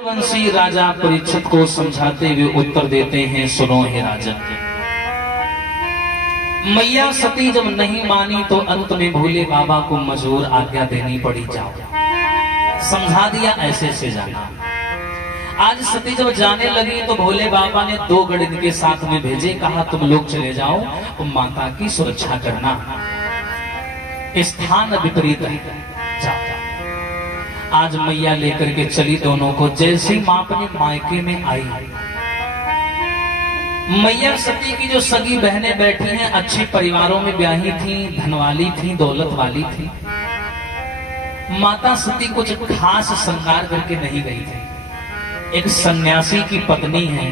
वंशी राजा परीक्षित को समझाते हुए उत्तर देते हैं, सुनो हे राजन। मैया सती जब नहीं मानी तो अंत में भोले बाबा को मजबूर आज्ञा देनी पड़ी, जाओ। समझा दिया ऐसे से जाना। आज सती जब जाने लगी तो भोले बाबा ने 2 गण इनके साथ में भेजे, कहा तुम लोग चले जाओ तो माता की सुरक्षा करना, स्थान विपरीत है, जाओ। आज मैया लेकर के चली दोनों को। जैसी मां अपने मायके में आई, मैया सती की जो सगी बहनें बैठी हैं, अच्छे परिवारों में ब्याही थी, धनवाली थी, दौलत वाली थी। माता सती कुछ खास श्रृंगार करके नहीं गई थी। एक सन्यासी की पत्नी है,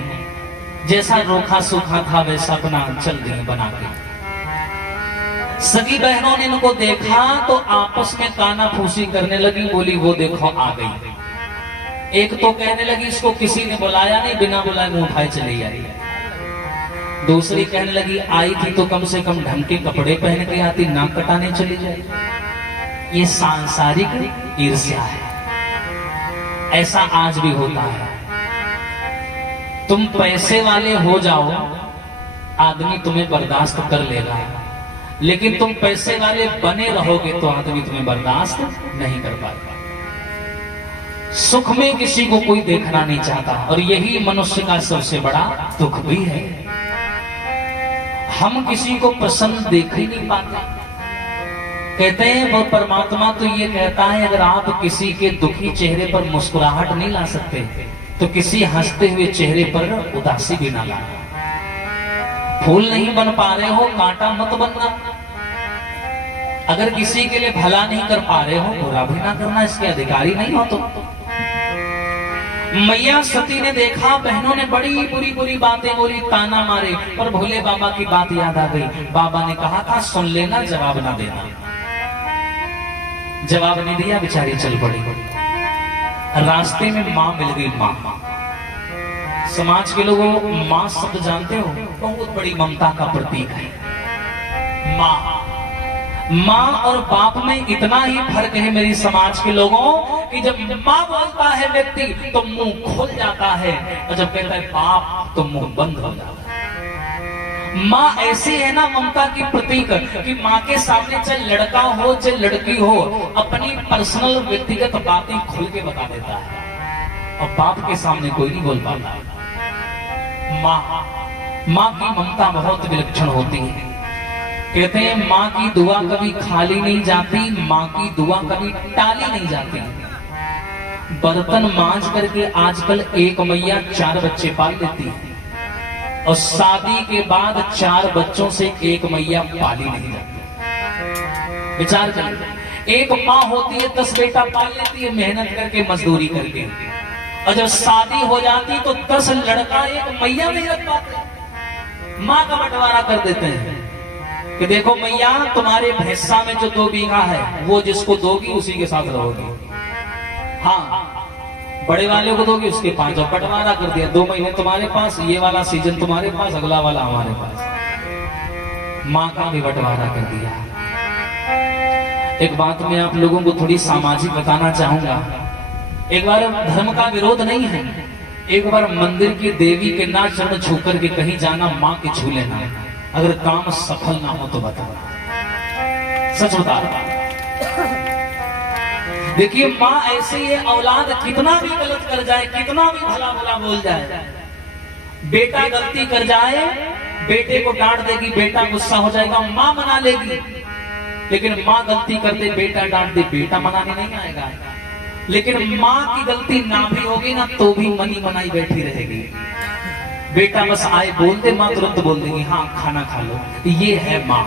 जैसा रोखा सूखा था वैसा अपना चल दी बना के। सगी बहनों ने इनको देखा तो आपस में काना फूसी करने लगी, बोली वो देखो आ गई। एक तो कहने लगी इसको किसी ने बुलाया नहीं, बिना बुलाए मुंह उठाए चली आई। दूसरी कहने लगी आई थी तो कम से कम ढंग के कपड़े पहन के आती, नाक कटाने चली जाए। ये सांसारिक ईर्ष्या है, ऐसा आज भी होता है। तुम पैसे वाले हो जाओ, आदमी तुम्हें बर्दाश्त कर लेगा, लेकिन तुम पैसे वाले बने रहोगे तो आदमी तुम्हें बर्दाश्त नहीं कर पाएगा। सुख में किसी को कोई देखना नहीं चाहता, और यही मनुष्य का सबसे बड़ा दुख भी है। हम किसी को प्रसन्न देख ही नहीं पाते। कहते हैं वो परमात्मा तो ये कहता है, अगर आप किसी के दुखी चेहरे पर मुस्कुराहट नहीं ला सकते तो किसी हंसते हुए चेहरे पर उदासी भी ना लाना। फूल नहीं बन पा रहे हो, कांटा मत बनना। अगर किसी के लिए भला नहीं कर पा रहे हो, बुरा भी ना करना, इसके अधिकारी नहीं हो तो। मैया सती ने देखा, बहनों ने बड़ी बुरी बुरी बातें बोली, ताना मारे, पर भोले बाबा की बात याद आ गई। बाबा ने कहा था सुन लेना, जवाब ना देना। जवाब नहीं दिया, बेचारी चल पड़ी। रास्ते में मां मिल गई। मां, समाज के लोगों मां शब्द जानते हो, बहुत बड़ी ममता का प्रतीक है। मां और बाप में इतना ही फर्क है मेरी समाज के लोगों, कि जब मां बोलता है व्यक्ति तो मुंह खुल जाता है, और जब कहता है बाप तो मुंह बंद हो जाता है। मां ऐसी है ना ममता की प्रतीक, कि मां के सामने चाहे लड़का हो चाहे लड़की हो, अपनी पर्सनल व्यक्तिगत बातें खुल के बता देता है, और बाप के सामने कोई नहीं बोल पाता। मां की ममता बहुत विलक्षण होती है। कहते हैं मां की दुआ कभी खाली नहीं जाती, मां की दुआ कभी टाली नहीं जाती। बर्तन मांज करके आजकल एक मैया 4 बच्चे पाल लेती है, और शादी के बाद 4 बच्चों से एक मैया पाली नहीं जाती। विचार करिए, एक मां होती है 10 बेटा पाल लेती है मेहनत करके, मजदूरी करके, और जब शादी हो जाती तो 10 लड़का एक मैया नहीं रख पाते। मां का बंटवारा कर देते हैं कि देखो मैया तुम्हारे भैंसा में जो 2 बीघा है वो जिसको दोगी उसी के साथ रहोगी। हाँ, बड़े वाले को दोगी उसके 5, और बंटवारा कर दिया। 2 महीने तुम्हारे पास, ये वाला सीजन तुम्हारे पास, अगला वाला हमारे पास। मां का भी बंटवारा कर दिया। एक बात मैं आप लोगों को थोड़ी सामाजिक बताना चाहूंगा। एक बार धर्म का विरोध नहीं है, एक बार मंदिर की देवी के ना चरण छू करके कहीं जाना, मां के छू लेना, अगर काम सफल ना हो तो बताओ। सच बता रहा। देखिए मां ऐसी है, औलाद कितना भी गलत कर जाए, कितना भी भला भला बोल जाए, बेटा गलती कर जाए बेटे को डांट देगी, बेटा गुस्सा हो जाएगा, मां मना लेगी। लेकिन मां गलती कर दे, बेटा डांट दे, बेटा मनाने नहीं आएगा। लेकिन मां की गलती ना भी होगी ना तो भी मनी मनाई बैठी रहेगी। बेटा बस आए बोल दे, मां तुरंत बोल देगी हाँ खाना खा लो। ये है मां।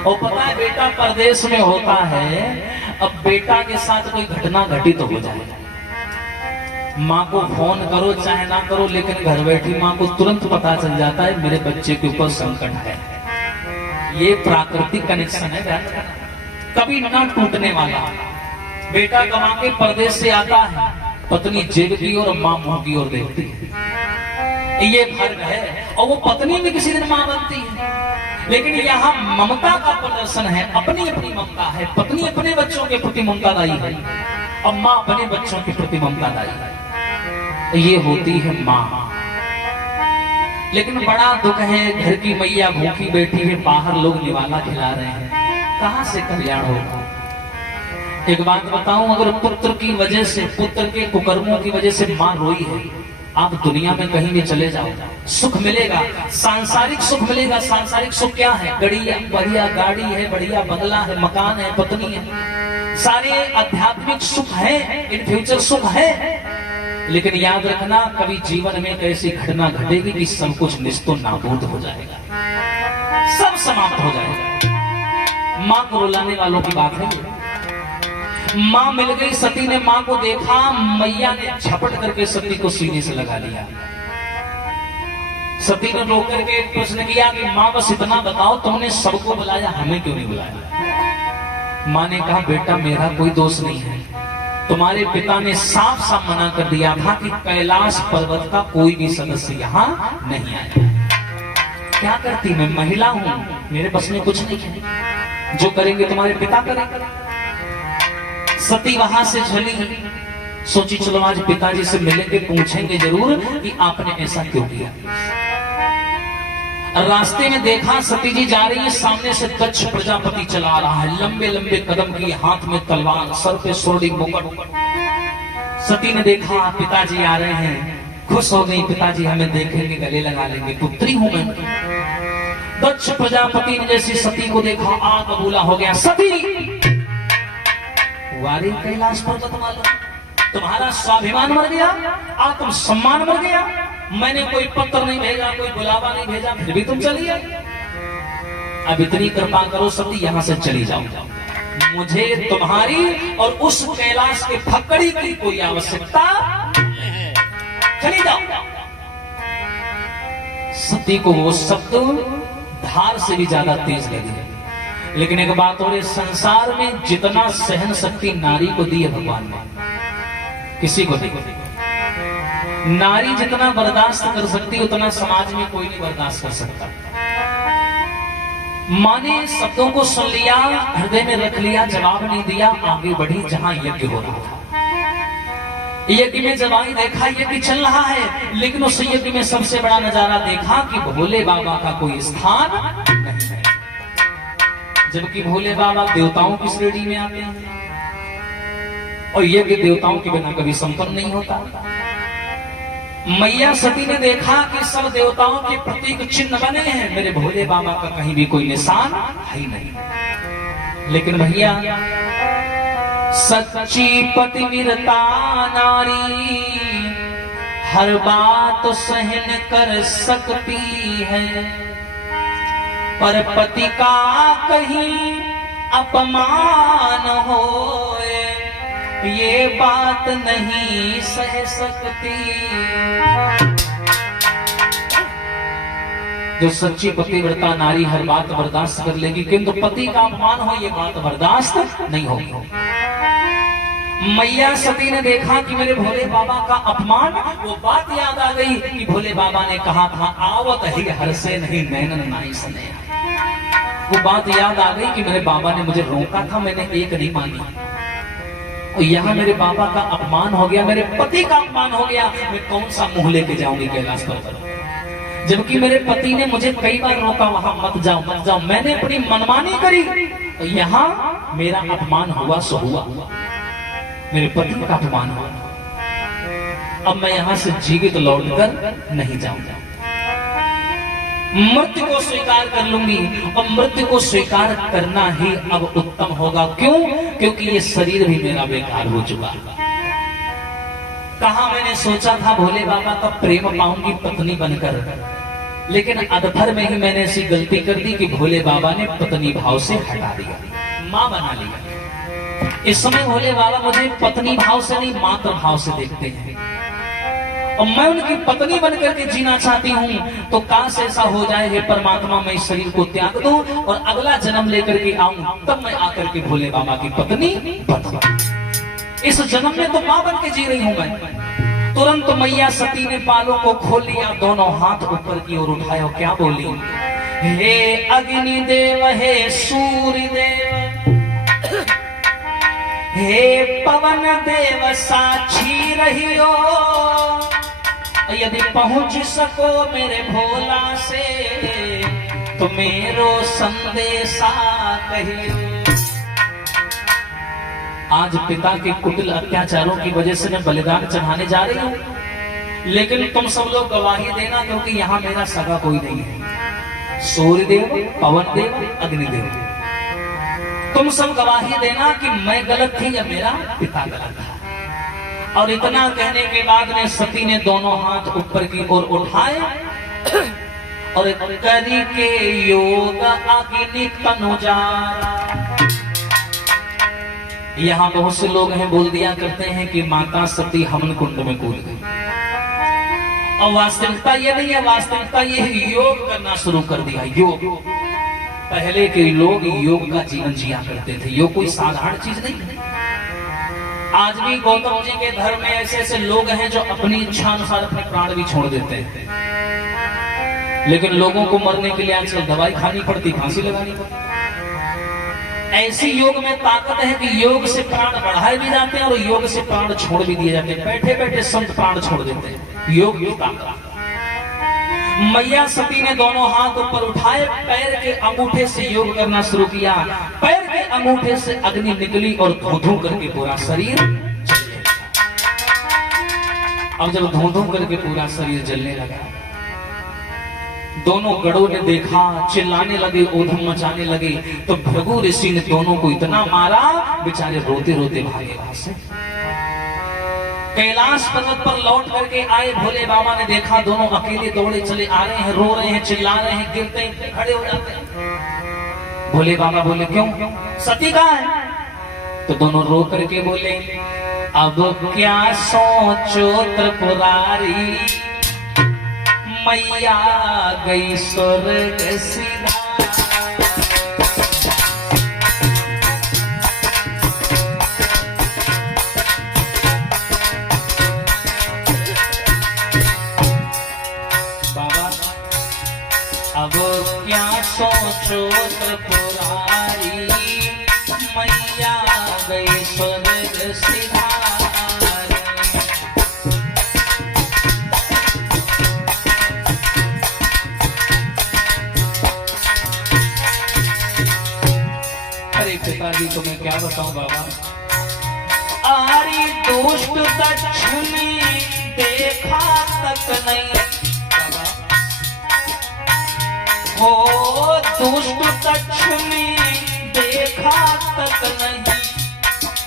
और पता है बेटा परदेश में होता है, अब बेटा के साथ कोई घटना घटी तो हो जाए, मां को फोन करो चाहे ना करो, लेकिन घर बैठी मां को तुरंत पता चल जाता है मेरे बच्चे के ऊपर संकट है। ये प्राकृतिक कनेक्शन है, कभी ना टूटने वाला। बेटा कमा के परदेश से आता है, पत्नी जेब की ओर, मां मुंह की ओर देखती है। ये फर्क है। और वो पत्नी भी किसी दिन मां बनती है, लेकिन यहाँ ममता का प्रदर्शन है, अपनी अपनी ममता है। पत्नी अपने बच्चों के प्रति ममतादायी है, और मां अपने बच्चों के प्रति ममतादायी है। ये होती है माँ। लेकिन बड़ा दुख है, घर की मैया भूखी बैठी है, बाहर लोग निवाला खिला रहे हैं, कहां से कल्याण होगा। एक बात बताऊं, अगर पुत्र की वजह से, पुत्र के कुकर्मों की वजह से मां रोई है, आप दुनिया में कहीं भी चले जाओ, सुख मिलेगा, सांसारिक सुख मिलेगा। सांसारिक सुख क्या है? बढ़िया गाड़ी है, बढ़िया बंगला है, मकान है, पत्नी है, सारे आध्यात्मिक सुख है, इन फ्यूचर सुख है। लेकिन याद रखना, कभी जीवन में एक ऐसी घटना घटेगी कि सब कुछ निस्तो नाबूद हो जाएगा, सब समाप्त हो जाएगा। मां को रुलाने वालों की बात है। मां मिल गई, सती ने मां को देखा, मैया ने झपट करके सती को सीने से लगा लिया। सती ने रोक करके एक प्रश्न किया कि मां बस इतना बताओ, तुमने सबको बुलाया, हमें क्यों नहीं बुलाया? मां ने कहा, बेटा मेरा कोई दोष नहीं है, तुम्हारे पिता ने साफ साफ मना कर दिया था कि कैलाश पर्वत का कोई भी सदस्य यहाँ नहीं आया। क्या करती, मैं महिला हूं, मेरे बस में कुछ नहीं है, जो करेंगे तुम्हारे पिता करेंगे। सती वहां से चली, सोची चलो आज पिताजी से मिलेंगे, पूछेंगे जरूर कि आपने ऐसा क्यों किया। रास्ते में देखा सती जी जा रही है, सामने से दक्ष प्रजापति चला रहा है, लंबे लंबे कदम की, हाथ में तलवार, सर पे सोरडी मुकुट। सती ने देखा पिताजी आ रहे हैं, खुश हो गई, पिताजी हमें देखेंगे, गले लगा लेंगे, पुत्री हूं मैं। दक्ष प्रजापति ने जैसी सती को देखा, आ कबूला हो गया, सती वारी कैलाश पर्वत वालों, तुम्हारा स्वाभिमान मर गया, आत्म सम्मान मर गया। मैंने कोई पत्र नहीं भेजा, कोई बुलावा नहीं भेजा, फिर भी तुम चली आई। अब इतनी कृपा करो सती, यहां से चली जाओ, मुझे तुम्हारी और उस कैलाश के फक्कड़ी की कोई आवश्यकता नहीं, चली जाओ। सती को वो शब्द धार से भी ज्यादा तेज लगे। लेकिन एक बात और, संसार में जितना सहन शक्ति नारी को दी है भगवान ने, किसी को दी। नारी जितना बर्दाश्त कर सकती, उतना समाज में कोई नहीं बर्दाश्त कर सकता। मां ने शब्दों को सुन लिया, हृदय में रख लिया, जवाब नहीं दिया, आगे बढ़ी जहां यज्ञ हो रहा था। यज्ञ में जब आई, देखा यज्ञ चल रहा है, लेकिन उस यज्ञ में सबसे बड़ा नजारा देखा कि भोले बाबा का कोई स्थान नहीं है। जबकि भोले बाबा देवताओं की श्रेणी में आते हैं, और यज्ञ देवताओं के बिना कभी संपन्न नहीं होता। मैया सती ने देखा कि सब देवताओं के प्रतीक चिन्ह बने हैं, मेरे भोले बाबा का कहीं भी कोई निशान है ही नहीं। लेकिन भैया, सच्ची पतिव्रता नारी हर बात सहन कर सकती है, पर पति का कहीं अपमान होए ये बात नहीं सह सकती। जो सच्ची पतिव्रता नारी हर बात बर्दाश्त कर लेगी, किंतु पति का अपमान हो ये बात बर्दाश्त नहीं होगी। मैया सती ने देखा कि मेरे भोले बाबा का अपमान, वो बात याद आ गई कि भोले बाबा ने कहा था, आवत ही हर्षे नहीं नैनन नाई सने। वो बात याद आ गई कि मेरे बाबा ने मुझे रोका था, मैंने एक नहीं मानी, और यहाँ मेरे बाबा का अपमान हो गया, मेरे पति का अपमान हो गया, मैं कौन सा मुंह लेके जाऊंगी कैलाश पर्वत। जबकि मेरे पति ने मुझे कई बार रोका, वहां मत जाओ मत जाओ, मैंने अपनी मनमानी करी, तो यहाँ मेरा अपमान हुआ सो हुआ, मेरे पति का अपमान हुआ। अब मैं यहाँ से जीवित लौटकर नहीं जाऊंगा, मृत्यु को स्वीकार कर लूंगी, और मृत्यु को स्वीकार करना ही अब उत्तम होगा। क्यों? क्योंकि ये शरीर भी मेरा बेकार हो चुका। कहा मैंने सोचा था भोले बाबा का प्रेम पाऊंगी पत्नी बनकर, लेकिन अधफर में ही मैंने ऐसी गलती कर दी कि भोले बाबा ने पत्नी भाव से हटा दिया, मां बना लिया। इस समय भोले बाबा मुझे पत्नी भाव से नहीं, मातृ भाव से देखते हैं, और मैं उनकी पत्नी बनकर के जीना चाहती हूँ। तो काश ऐसा हो जाए, हे परमात्मा, मैं इस शरीर को त्याग दूं और अगला जन्म लेकर के आऊं, तब मैं आकर के भोले बाबा की पत्नी बनूं। इस जन्म में तो मां बन के जी रही हूं मैं। तुरंत मैया सती ने बालों को खोल लिया, दोनों हाथ ऊपर की ओर उठाए, और क्या बोली, हे अग्नि देव, हे सूर्य देव, हे पवन देव, साक्षी रहियो, यदि पहुंच सको मेरे भोला से तो मेरो संदेशा कहियो। आज पिता के कुटिल अत्याचारों की वजह से मैं बलिदान चढ़ाने जा रही हूँ, लेकिन तुम सब लोग गवाही देना, क्योंकि यहाँ मेरा सगा कोई नहीं है। सूर्यदेव, पवन देव, अग्निदेव, तुम सब गवाही देना कि मैं गलत थी या मेरा पिता गलत था। और इतना कहने के बाद में सती ने दोनों हाथ ऊपर की ओर उठाए और करी के योग अग्नि तनुजारा। यहाँ बहुत से लोग हैं बोल दिया करते हैं कि माता सती हवन कुंड में कूद गई, और वास्तविकता ये नहीं है। वास्तविकता ये है, योग करना शुरू कर दिया। योग, पहले के लोग योग का जीवन जिया करते थे। योग कोई साधारण चीज नहीं है। आज भी गौतम जी के धर्म में ऐसे ऐसे लोग हैं जो अपनी इच्छा अनुसार अपने प्राण भी छोड़ देते हैं, लेकिन लोगों को मरने के लिए आजकल दवाई खानी पड़ती, फांसी लगानी पड़ती। ऐसी योग में ताकत है कि योग से प्राण बढ़ाए भी जाते हैं और योग से प्राण छोड़ भी दिए जाते हैं। बैठे बैठे संत प्राण छोड़ देते हैं, योग की ताकत। मैया सती ने दोनों हाथ ऊपर उठाए, पैर के अंगूठे से योग करना शुरू किया। पैर के अंगूठे से अग्नि निकली और धू-धू करके पूरा शरीर जलने लगा। अब जब धू-धू करके पूरा शरीर जलने लगा, दोनों गढ़ों ने देखा, चिल्लाने लगे, ऊधम मचाने लगे। तो भृगु ऋषि ने दोनों को इतना मारा, बेचारे रोते रोते भागे वहां से। कैलाश पर्वत पर लौट करके आए भोले बाबा ने देखा, दोनों अकेले दौड़े चले आ रहे हैं, रो रहे हैं, चिल्ला रहे हैं, गिरते हैं, खड़े हो जाते हैं। भोले बाबा बोले क्यों, सती कहाँ है? तो दोनों रो करके बोले, अब क्या सोचो त्रिपुरारी, मैया गई स्वर्ग सिधारी। बाबा अब क्या सोचो त्रिपुरारी, मैया गई स्वर्ग सिधारी। पिताजी को मैं क्या बताऊं बाबा, आरी दुष्ट दक्षिणी देखा तक नहीं बाबा, हो दुष्ट दक्षिणी देखा तक नहीं,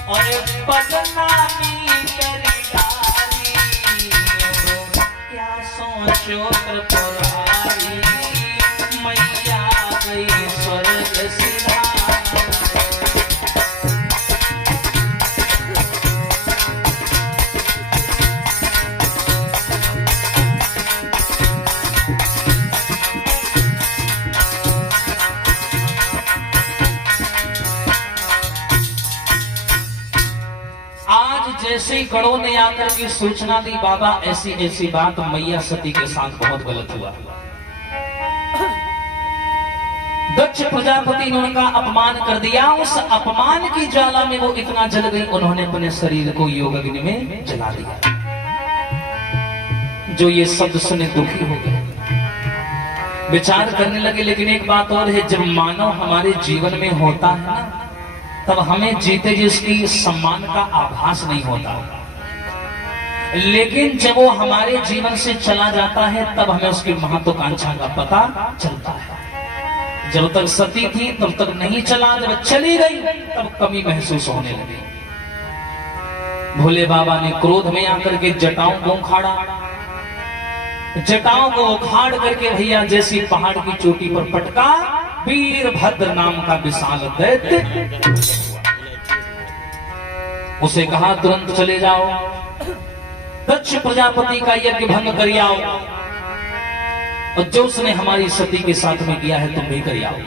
और बदनामी करी डाली। क्या सोचो त्रिपुरारी, मैया गई स्वर्ग सिधारी। जैसे ही गढ़ों ने आकर की सूचना दी, बाबा ऐसी ऐसी बात मैया सती के साथ बहुत गलत हुआ। दक्ष प्रजापति ने उनका अपमान कर दिया। उस अपमान की ज्वाला में वो इतना जल गई, उन्होंने अपने शरीर को योग अग्नि में जला दिया। जो ये शब्द सुने दुखी हो गए, विचार करने लगे। लेकिन एक बात और है, जब मानव हमारे जीवन में होता है ना, तब हमें जीते जिसकी सम्मान का आभास नहीं होता, लेकिन जब वो हमारे जीवन से चला जाता है तब हमें उसकी महत्वाकांक्षा का पता चलता है। जब तक सती थी तब तक नहीं चला, जब चली गई तब कमी महसूस होने लगी। भोले बाबा ने क्रोध में आकर के जटाओं को उखाड़ा। जटाओं को उखाड़ करके भैया जैसी पहाड़ की चोटी पर पटका, वीरभद्र नाम का विशाल दैत्य, उसे कहा तुरंत चले जाओ, दक्ष प्रजापति का यज्ञ भंग कर आओ, और जो उसने हमारी सती के साथ में किया है तुम भी कर आओ।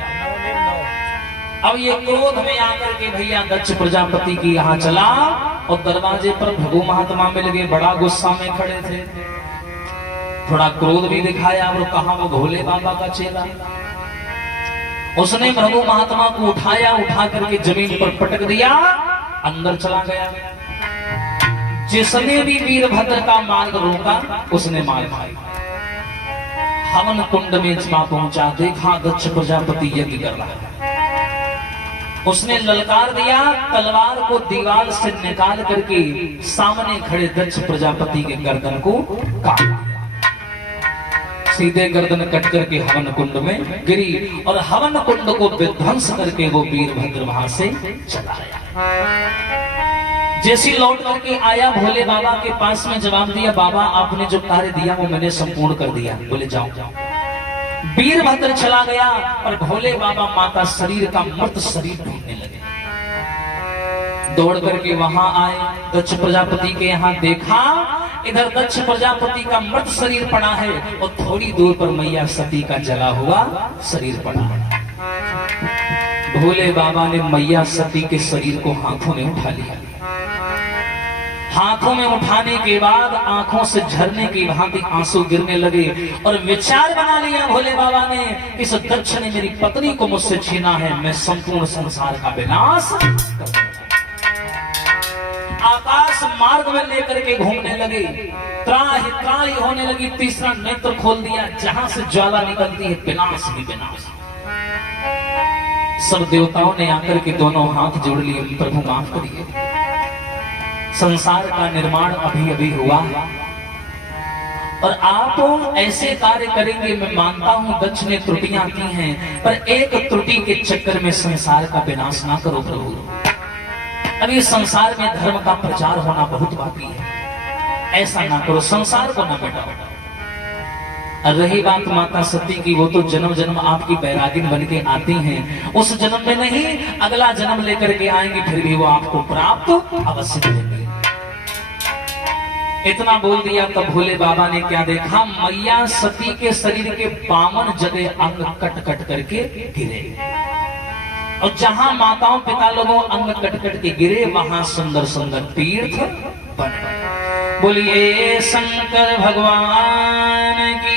अब ये क्रोध में आकर के भैया दक्ष प्रजापति की यहाँ चला, और दरवाजे पर भृगु महात्मा मिल गए, बड़ा गुस्सा में खड़े थे। थोड़ा क्रोध भी दिखाया, और कहा वो भोले बाबा का चेला। उसने भृगु महात्मा को उठाया, उठा करके जमीन पर पटक दिया, अंदर चला गया। जिसने भी वीरभद्र का मार्ग रोका उसने मार खाई। हवन कुंड में जब पहुंचा, देखा दक्ष प्रजापति यज्ञ कर रहा है। उसने ललकार दिया, तलवार को दीवार से निकाल करके सामने खड़े दक्ष प्रजापति के गर्दन को काट दिया। सीधे गर्दन कट करके हवन कुंड में गिरी और हवन कुंड को विध्वंस करके वो वीरभद्र वहां से चला आया। जैसे लौट करके आया, भोले बाबा के पास में जवाब दिया, बाबा आपने जो कार्य दिया वो मैंने संपूर्ण कर दिया। बोले जाओ जाओ। वीरभद्र चला गया और भोले बाबा माता शरीर का मृत शरीर ढूंढने लगे। दौड़ करके वहां आए, दक्ष प्रजापति के यहाँ देखा, इधर दक्ष प्रजापति का मृत शरीर पड़ा है और थोड़ी दूर पर मैया सती का जला हुआ शरीर पड़ा है। भोले बाबा ने मैया सती के शरीर को हाथों में उठा लिया। हाथों में उठाने के बाद आंखों से झरने की भांति आंसू गिरने लगे और विचार बना लिया भोले बाबा ने, इस दक्ष ने मेरी पत्नी को मुझसे छीना है, मैं संपूर्ण संसार का विनाश कर। आकाश मार्ग में लेकर के घूमने लगे, त्राहि त्राहि होने लगी। तीसरा नेत्र खोल दिया, जहां से ज्वाला निकलती है विनाश ही विनाश। सब देवताओं ने आकर के दोनों हाथ जोड़ लिए, प्रभु माफ करिए, संसार का निर्माण अभी अभी हुआ है और आप ऐसे कार्य करेंगे। मैं मानता हूं दक्ष ने त्रुटियां की हैं, पर एक त्रुटि के चक्कर में संसार का विनाश ना करो प्रभु। अभी संसार में धर्म का प्रचार होना बहुत बाकी है, ऐसा ना करो, संसार को ना मिटाओ। रही बात माता सती की, वो तो जन्म जन्म आपकी बैरागिन बन के आती हैं, उस जन्म में नहीं अगला जन्म लेकर के आएंगी, फिर भी वो आपको प्राप्त अवश्य करेंगे। इतना बोल दिया तब भोले बाबा ने क्या देखा, मैया सती के शरीर के पावन जगह अंग कट कट करके गिरे और जहां माताओं पिता लोगों अंग कट कट के गिरे वहां सुंदर सुंदर तीर्थ बन गए। बोलिए शंकर भगवान की